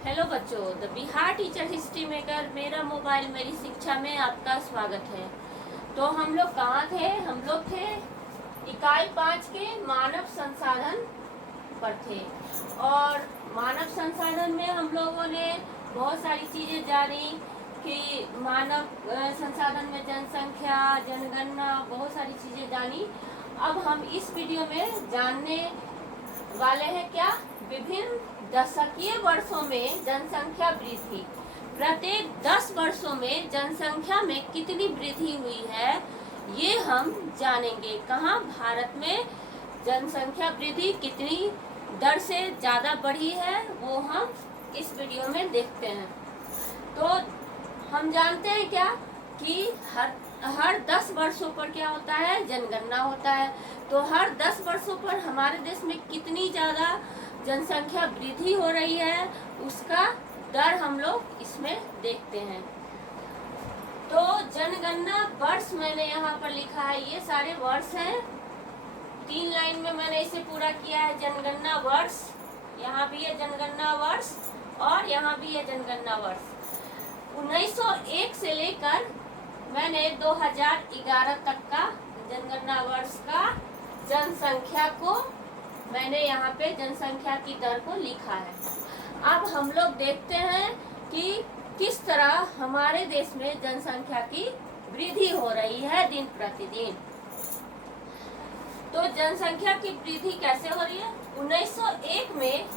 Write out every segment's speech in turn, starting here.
Hello बच्चों, the Bihar teacher history maker मेरा mobile मेरी शिक्षा में आपका स्वागत है। तो हम लोग कहाँ थे? हम लोग थे इकाई 5 के मानव संसाधन पर थे। और मानव संसाधन में हम लोगों ने बहुत सारी चीज़ें जानी कि मानव संसाधन में जनसंख्या, जनगणना, बहुत सारी चीज़ें जानी। अब हम इस वीडियो में जानने वाले हैं क्या? विभिन्न दशकीय वर्षों में जनसंख्या वृद्धि। प्रत्येक 10 वर्षों में जनसंख्या में कितनी वृद्धि हुई है, ये हम जानेंगे। कहाँ भारत में जनसंख्या वृद्धि कितनी दर से ज़्यादा बढ़ी है, वो हम इस वीडियो में देखते हैं। तो हम जानते हैं क्या कि हर 10 वर्षों पर क्या होता है? जनगणना होता है। तो हर 10 वर्षों पर हमारे देश में कितनी ज़्यादा जनसंख्या वृद्धि हो रही है, उसका दर हम लोग इसमें देखते हैं। तो जनगणना वर्ष मैंने यहाँ पर लिखा है, ये सारे वर्ष हैं। 3 लाइन में मैंने इसे पूरा किया है। जनगणना वर्ष, यहाँ भी है जनगणना वर्ष और यहाँ भी है जनगणना वर्ष। 1901 से लेकर मैंने 2011 तक का जनगणना वर्ष का जनसंख्या को मैंने यहाँ पे जनसंख्या की दर को लिखा है। अब हम लोग देखते हैं कि किस तरह हमारे देश में जनसंख्या की वृद्धि हो रही है दिन प्रतिदिन। तो जनसंख्या की वृद्धि कैसे हो रही है? 1901 में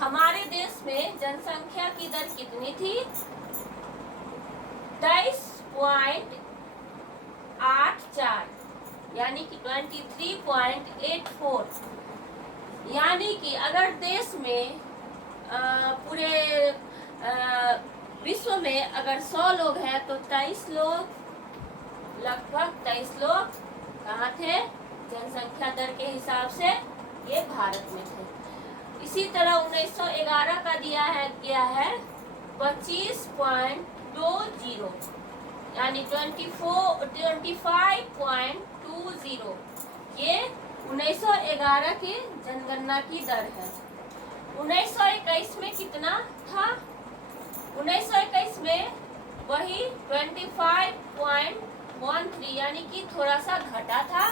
हमारे देश में जनसंख्या की दर कितनी थी? 23.84, यानी कि 23.84। यानी कि अगर देश में पूरे विश्व में अगर 100 लोग हैं तो 23 लोग, लगभग 23 लोग कहाँ थे? जनसंख्या दर के हिसाब से ये भारत में थे। इसी तरह 1911 का दिया है 25.20, यानी 25.20। ये 1911 की जनगणना की दर है। 1921 में कितना था? 1921 में वही 25.13, यानी कि थोड़ा सा घटा था।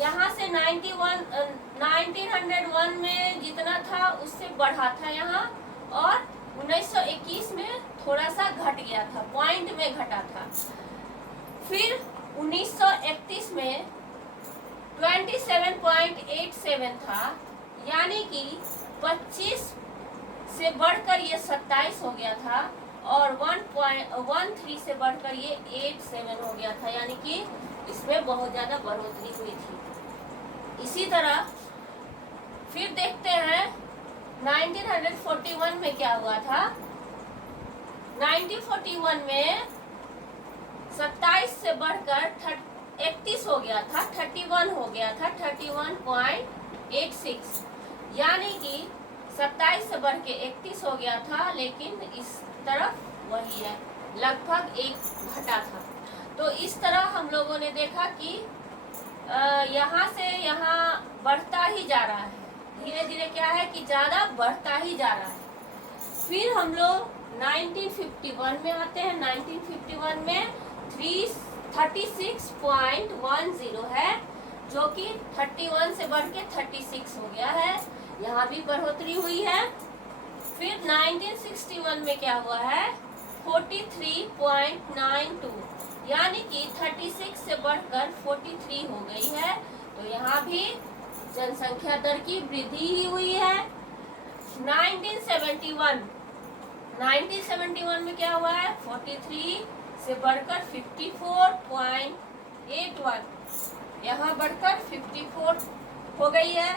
यहाँ से 1901 में जितना था उससे बढ़ा था यहाँ, और 1921 में थोड़ा सा घट गया था, पॉइंट में घटा था। फिर 1931 में 27.87 था, यानी कि 25 से बढ़कर ये 27 हो गया था, और 1.13 से बढ़कर ये 87 हो गया था, यानी कि इसमें बहुत ज़्यादा बढ़ोतरी हुई थी। इसी तरह फिर देखते हैं 1941 में क्या हुआ था। 1941 में 27 से बढ़कर 31 हो गया था, 31 हो गया था, 31.86, यानी कि 27 से बढ़ के 31 हो गया था, लेकिन इस तरफ वही है, लगभग 1 घटा था। तो इस तरह हम लोगों ने देखा कि यहाँ से यहाँ बढ़ता ही जा रहा है, धीरे धीरे क्या है कि ज़्यादा बढ़ता ही जा रहा है। फिर हम लोग 1951 में आते हैं। 1951 में 36.10 है, जो कि 31 से बढ़ के 36 हो गया है, यहाँ भी बढ़ोतरी हुई है। फिर 1961 में क्या हुआ है? 43.92, यानी कि 36 से बढ़कर 43 हो गई है। तो यहाँ भी जनसंख्या दर की वृद्धि ही हुई है। 1971 में क्या हुआ है? 43 से बढ़कर 54.81, यहाँ बढ़कर 54 हो गई है।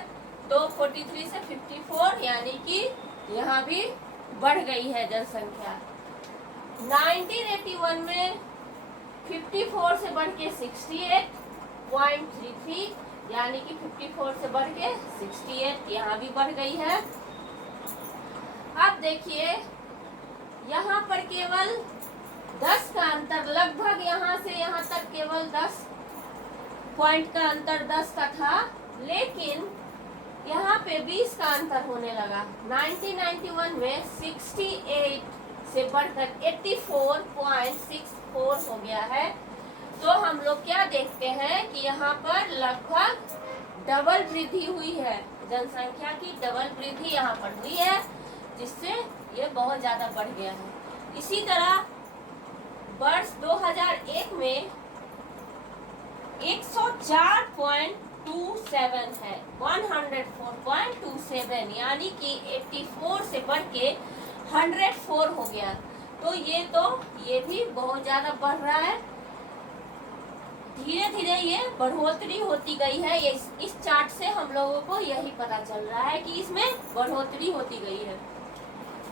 तो 43 से 54, यानी कि यहाँ भी बढ़ गई है जनसंख्या। 1981 में 54 से बढ़ के 68.33, यानी कि 54 से बढ़ के 68, यहाँ भी बढ़ गई है। अब देखिए यहाँ पर केवल 10 का अंतर, लगभग यहाँ से यहाँ तक केवल 10 पॉइंट का अंतर 10 का था, लेकिन यहाँ पे 20 का अंतर होने लगा। 1991 में 68 से बढ़कर 84.64 हो गया है। तो हम लोग क्या देखते हैं कि यहाँ पर लगभग डबल वृद्धि हुई है, जनसंख्या की डबल वृद्धि यहाँ पर हुई है, जिससे ये बहुत ज्यादा बढ़ गया है। इसी तरह वर्ष 2001 में 104.27 है, 104.27, यानी कि 84 से बढ़ के 104 हो गया। तो ये भी बहुत ज्यादा बढ़ रहा है। धीरे धीरे ये बढ़ोतरी होती गई है। ये इस चार्ट से हम लोगों को यही पता चल रहा है कि इसमें बढ़ोतरी होती गई है।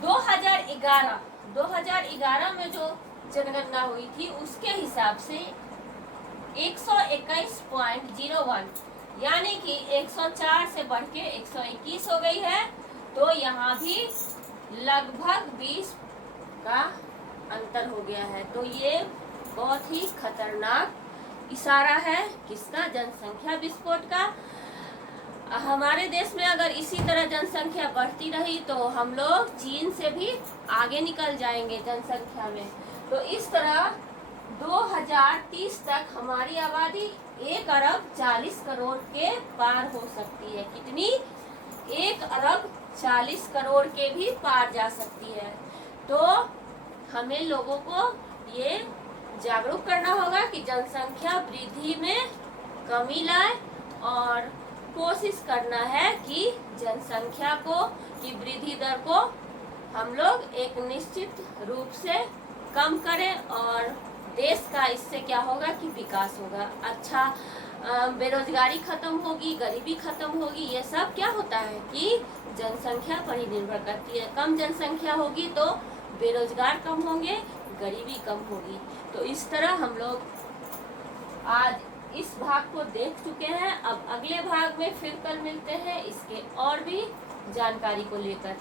2011 में जो जनगणना हुई थी उसके हिसाब से 121.01, यानी कि 104 से बढ़ के 121 हो गई है। तो यहाँ भी लगभग 20 का अंतर हो गया है। तो ये बहुत ही खतरनाक इशारा है किसका? जनसंख्या विस्फोट का। हमारे देश में अगर इसी तरह जनसंख्या बढ़ती रही तो हम लोग चीन से भी आगे निकल जाएंगे जनसंख्या में। तो इस तरह 2030 तक हमारी आबादी 1 अरब 40 करोड़ के पार हो सकती है। कितनी? 1 अरब 40 करोड़ के भी पार जा सकती है। तो हमें लोगों को ये जागरूक करना होगा कि जनसंख्या वृद्धि में कमी लाए और कोशिश करना है कि जनसंख्या की वृद्धि दर को हम लोग एक निश्चित रूप से कम करें और देश का इससे क्या होगा कि विकास होगा। अच्छा, बेरोजगारी खत्म होगी, गरीबी खत्म होगी। ये सब क्या होता है कि जनसंख्या पर ही निर्भर करती है। कम जनसंख्या होगी तो बेरोजगार कम होंगे, गरीबी कम होगी। तो इस तरह हम लोग आज इस भाग को देख चुके हैं। अब अगले भाग में फिर कल मिलते हैं इसके और भी जानकारी को लेकर।